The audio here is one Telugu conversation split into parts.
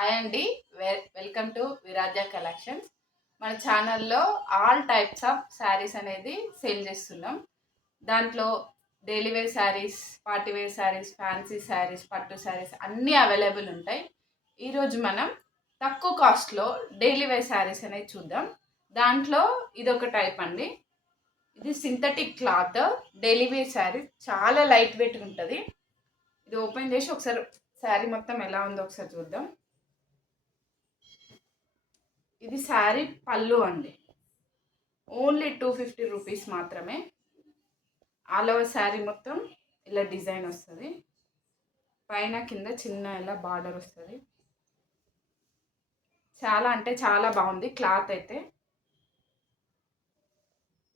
హాయ్ అండి. Welcome to Viraja collections. మన ఛానల్లో ఆల్ టైప్స్ ఆఫ్ శారీస్ అనేది సేల్ చేస్తున్నాం. దాంట్లో daily wear saris, party wear saris, fancy saris, పట్టు శారీస్ అన్నీ అవైలబుల్ ఉంటాయి. ఈరోజు మనం తక్కువ కాస్ట్లో డైలీ వేర్ శారీస్ అనేది చూద్దాం. దాంట్లో ఇదొక టైప్ అండి. ఇది synthetic cloth daily wear sari, చాలా లైట్ వెయిట్ ఉంటుంది. ఇది ఓపెన్ చేసి ఒకసారి శారీ మొత్తం ఎలా ఉందో ఒకసారి చూద్దాం. ఇది శారీ పళ్ళు అండి. ఓన్లీ 250 రూపీస్ మాత్రమే. ఆల్ ఓవర్ శారీ మొత్తం ఇలా డిజైన్ వస్తుంది. పైన కింద చిన్న ఇలా బార్డర్ వస్తుంది. చాలా అంటే చాలా బాగుంది క్లాత్ అయితే.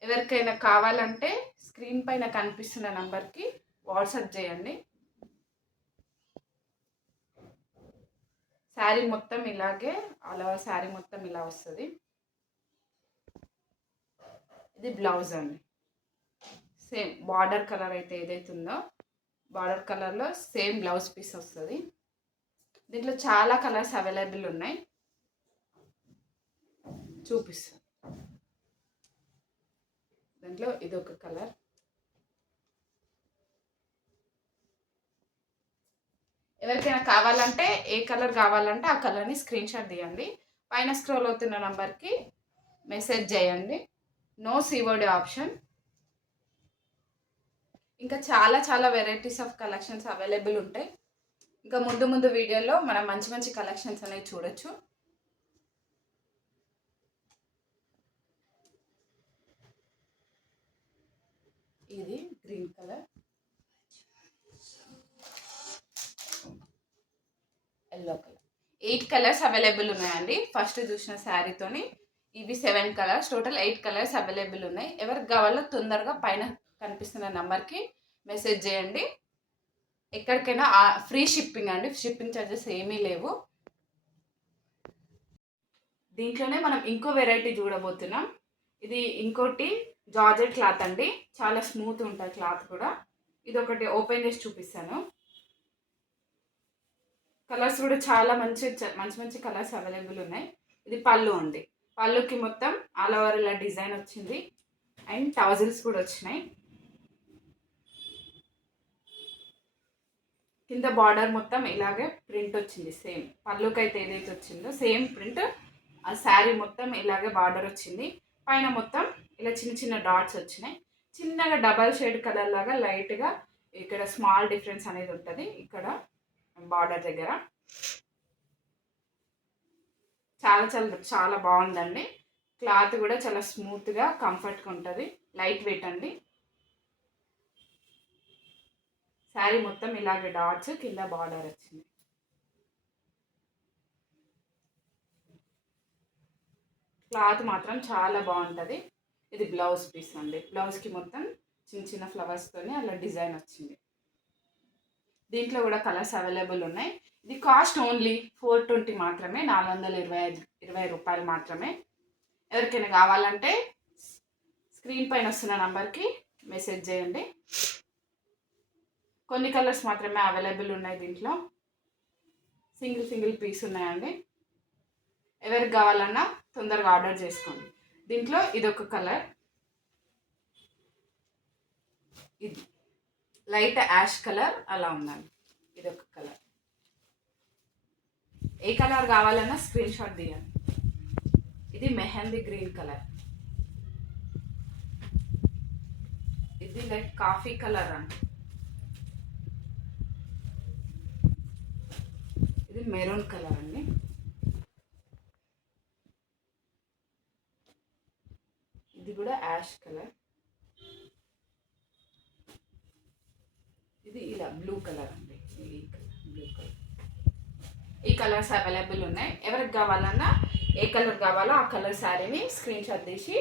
ఎవరికైనా కావాలంటే స్క్రీన్ పైన కనిపిస్తున్న నంబర్కి వాట్సాప్ చేయండి. శారీ మొత్తం ఇలాగే ఆల్ ఓవర్ శారీ మొత్తం ఇలా వస్తుంది. ఇది బ్లౌజ్ అండి. సేమ్ బార్డర్ కలర్ అయితే ఏదైతే ఉందో బార్డర్ కలర్లో సేమ్ బ్లౌజ్ పీస్ వస్తుంది. దీంట్లో చాలా కలర్స్ అవైలబుల్ ఉన్నాయి, చూపిస్తాను. దాంట్లో ఇదొక కలర్. ఎవరికైనా కావాలంటే ఏ కలర్ కావాలంటే ఆ కలర్ని స్క్రీన్ షాట్ తీయండి. పైన స్క్రోల్ అవుతున్న నంబర్కి మెసేజ్ చేయండి. No COD option. ఇంకా చాలా చాలా వెరైటీస్ ఆఫ్ కలెక్షన్స్ అవైలబుల్ ఉంటాయి. ఇంకా ముందు ముందు వీడియోలో మనం మంచి మంచి కలెక్షన్స్ అనేవి చూడొచ్చు. ఇది green colour, yellow colour, 8 colours available ఉన్నాయండి. ఫస్ట్ చూసిన శారీతోని ఇవి 7 కలర్స్, టోటల్ 8 కలర్స్ అవైలబుల్ ఉన్నాయి. ఎవరికి కావాలో తొందరగా పైన కనిపిస్తున్న నెంబర్కి మెసేజ్ చేయండి. ఎక్కడికైనా ఫ్రీ షిప్పింగ్ అండి. షిప్పింగ్ ఛార్జెస్ ఏమీ లేవు. దీంట్లోనే మనం ఇంకో వెరైటీ చూడబోతున్నాం. ఇది ఇంకోటి జార్జెట్ క్లాత్ అండి. చాలా స్మూత్ ఉంటుంది క్లాత్ కూడా. ఇది ఒకటి ఓపెన్ చేసి చూపిస్తాను. కలర్స్ కూడా చాలా మంచి మంచి కలర్స్ అవైలబుల్ ఉన్నాయి. ఇది పళ్ళు అండి. పళ్ళుకి మొత్తం ఆల్ ఓవర్ ఇలా డిజైన్ వచ్చింది అండ్ టవజిల్స్ కూడా వచ్చినాయి. కింద బార్డర్ మొత్తం ఇలాగే ప్రింట్ వచ్చింది. సేమ్ పళ్ళుకి అయితే ఏదైతే వచ్చిందో సేమ్ ప్రింట్ ఆ శారీ మొత్తం ఇలాగే బార్డర్ వచ్చింది. పైన మొత్తం ఇలా చిన్న చిన్న డాట్స్ వచ్చినాయి. చిన్నగా డబల్ షేడ్ కలర్ లాగా లైట్గా ఇక్కడ స్మాల్ డిఫరెన్స్ అనేది ఉంటుంది. ఇక్కడ బార్డర్ దగ్గర చాలా చాలా చాలా బాగుందండి. క్లాత్ కూడా చాలా స్మూత్గా కంఫర్ట్గా ఉంటుంది. లైట్ వెయిట్ అండి. శారీ మొత్తం ఇలాగే డాట్స్, కింద బార్డర్ వచ్చింది. క్లాత్ మాత్రం చాలా బాగుంటుంది. ఇది బ్లౌజ్ పీస్ అండి. బ్లౌజ్కి మొత్తం చిన్న చిన్న ఫ్లవర్స్తోనే అలా డిజైన్ వచ్చింది. దీంట్లో కూడా కలర్స్ అవైలబుల్ ఉన్నాయి. ఇది కాస్ట్ ఓన్లీ 420 మాత్రమే, 420 రూపాయలు మాత్రమే. ఎవరికైనా కావాలంటే స్క్రీన్ పైన వస్తున్న నంబర్కి మెసేజ్ చేయండి. కొన్ని కలర్స్ మాత్రమే అవైలబుల్ ఉన్నాయి. దీంట్లో సింగిల్ పీస్ ఉన్నాయండి. ఎవరికి కావాలన్నా తొందరగా ఆర్డర్ చేసుకోండి. దీంట్లో ఇదొక కలర్, ఇది లైట్ యాష్ కలర్ అలా ఉందండి. ఇదొక కలర్. ఏ కలర్ కావాలన్నా స్క్రీన్ షాట్ తీయండి. ఇది మెహందీ గ్రీన్ కలర్. ఇది లైక్ కాఫీ కలర్ అండి. ఇది మెరూన్ కలర్ అండి. ఇది కూడా యాష్ కలర్. ఇది ఇలా బ్లూ కలర్ అండి. Blue colour. ఈ కలర్స్ అవైలబుల్ ఉన్నాయి. ఎవరికి కావాలన్నా ఏ కలర్ కావాలో ఆ కలర్ శారీని స్క్రీన్ షాట్ తీసి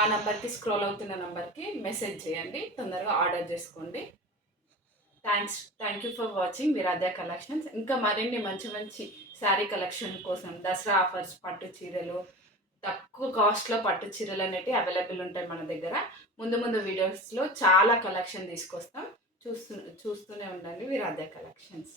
ఆ నెంబర్కి స్క్రోల్ అవుతున్న నెంబర్కి మెసేజ్ చేయండి. తొందరగా ఆర్డర్ చేసుకోండి. Thank you for watching Viraja collections. ఇంకా మరిన్ని మంచి మంచి శారీ కలెక్షన్ కోసం దసరా ఆఫర్స్, పట్టు చీరలు, తక్కువ కాస్ట్లో పట్టు చీరలు అనేవి అవైలబుల్ ఉంటాయి మన దగ్గర. ముందు ముందు వీడియోస్లో చాలా కలెక్షన్ తీసుకొస్తాం. చూస్తూనే ఉండండి విరాజా కలెక్షన్స్.